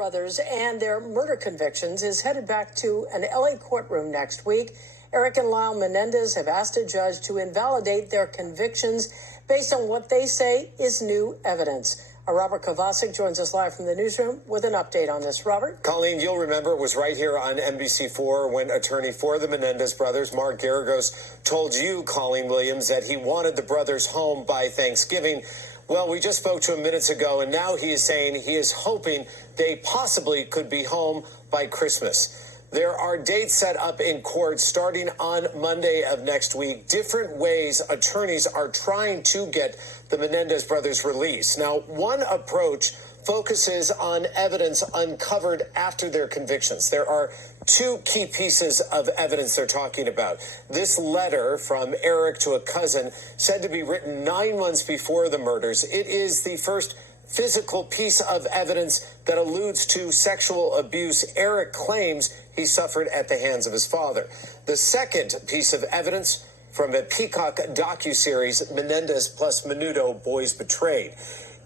brothers and their murder convictions is headed back to an LA courtroom next week. Eric and Lyle Melendez have asked a judge to invalidate their convictions based on what they say is new evidence. Robert Kovacic joins us live from the newsroom with an update on this. Robert? Colleen, you'll remember it was right here on NBC4 when attorney for the Melendez brothers, Mark Garagos, told you, Colleen Williams, that he wanted the brothers home by Thanksgiving. Well, we just spoke to him minutes ago, and now he is saying he is hoping they possibly could be home by Christmas. There are dates set up in court starting on Monday of next week. Different ways attorneys are trying to get the Melendez brothers released. Now, one approach focuses on evidence uncovered after their convictions. There are two key pieces of evidence they're talking about. This letter from Eric to a cousin said to be written 9 months before the murders. It is the first physical piece of evidence that alludes to sexual abuse Eric claims he suffered at the hands of his father. The second piece of evidence from a Peacock docuseries, Melendez plus Menudo, Boys Betrayed.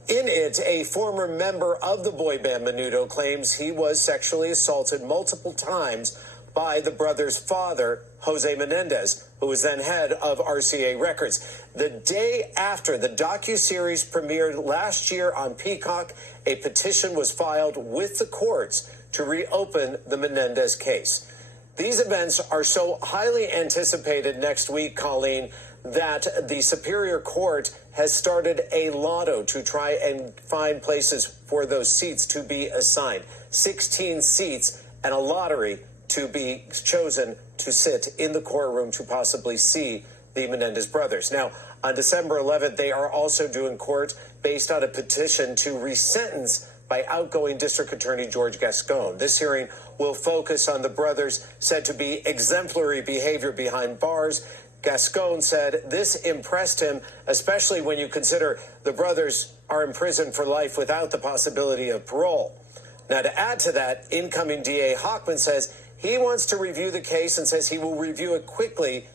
In it, a former member of the boy band Menudo claims he was sexually assaulted multiple times by the brothers' father, Jose Melendez, who was then head of RCA Records. The day after the docuseries premiered last year on Peacock, a petition was filed with the courts to reopen the Melendez case. These events are so highly anticipated next week, Colleen, that the Superior Court has started a lotto to try and find places for those seats to be assigned. 16 seats and a lottery to be chosen to sit in the courtroom to possibly see the Melendez brothers. Now, on December 11th, they are also due court based on a petition to resentence by outgoing District Attorney George Gascon. This hearing will focus on the brothers said to be exemplary behavior behind bars. Gascon said this impressed him, especially when you consider the brothers are imprisoned for life without the possibility of parole. Now, to add to that, incoming DA Hochman says he wants to review the case and says he will review it quickly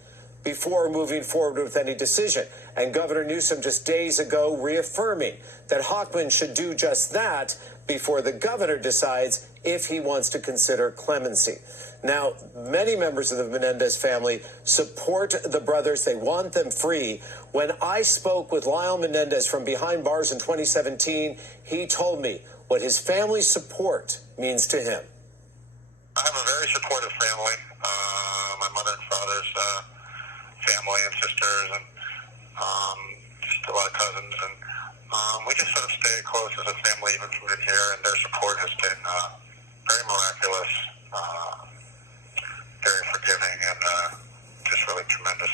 before moving forward with any decision. And Governor Newsom just days ago reaffirming that Hochman should do just that before the governor decides if he wants to consider clemency. Now, many members of the Melendez family support the brothers. They want them free. When I spoke with Lyle Melendez from behind bars in 2017, he told me what his family's support means to him. I have a very supportive family. My mother and father's family and sisters, and just a lot of cousins, and we just sort of stay close as a family even from in here, and their support has been very miraculous, very forgiving, and just really tremendous.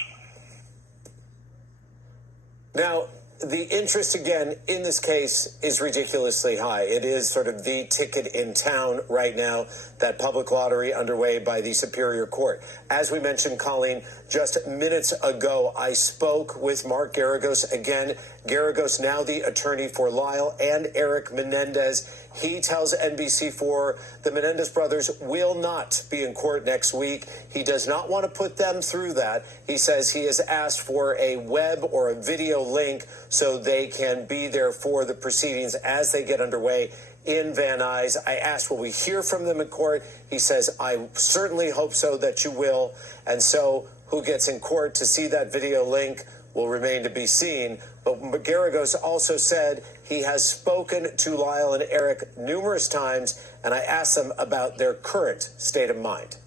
Now, the interest, again, in this case is ridiculously high. It is sort of the ticket in town right now, that public lottery underway by the Superior Court. As we mentioned, Colleen, just minutes ago, I spoke with Mark Garagos. Again, Garagos, now the attorney for Lyle and Eric Melendez. He tells NBC4 the Melendez brothers will not be in court next week. He does not want to put them through that. He says he has asked for a web or a video link so they can be there for the proceedings as they get underway in Van Nuys. I asked, will we hear from them in court? He says, I certainly hope so that you will. And so who gets in court to see that video link will remain to be seen. But Garagos also said he has spoken to Lyle and Eric numerous times, and I asked them about their current state of mind.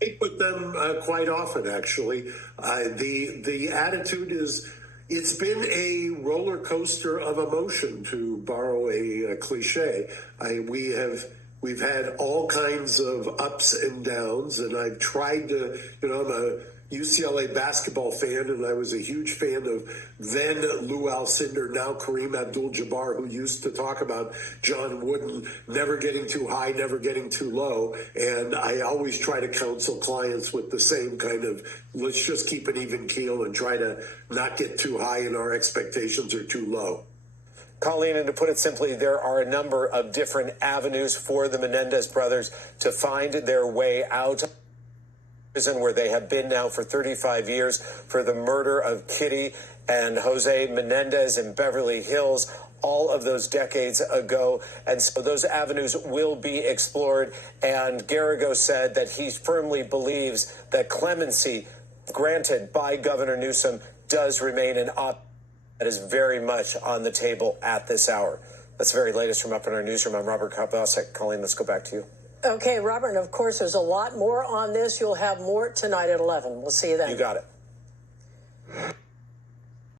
I speak with them quite often, actually. The attitude is, it's been a roller coaster of emotion, to borrow a cliche. We've had all kinds of ups and downs, and I've tried to, I'm a UCLA basketball fan, and I was a huge fan of then Lou Alcindor, now Kareem Abdul-Jabbar, who used to talk about John Wooden never getting too high, never getting too low. And I always try to counsel clients with the same kind of, let's just keep an even keel and try to not get too high in our expectations or too low. Colleen, and to put it simply, there are a number of different avenues for the Melendez brothers to find their way out of prison, where they have been now for 35 years for the murder of Kitty and Jose Melendez in Beverly Hills. all of those decades ago. And so those avenues will be explored. And Garrigo said that he firmly believes that clemency granted by Governor Newsom does remain an option that is very much on the table at this hour. That's the very latest from up in our newsroom. I'm Robert Kopasek. Colleen, let's go back to you. Okay, Robert, and of course, there's a lot more on this. You'll have more tonight at 11. We'll see you then. You got it.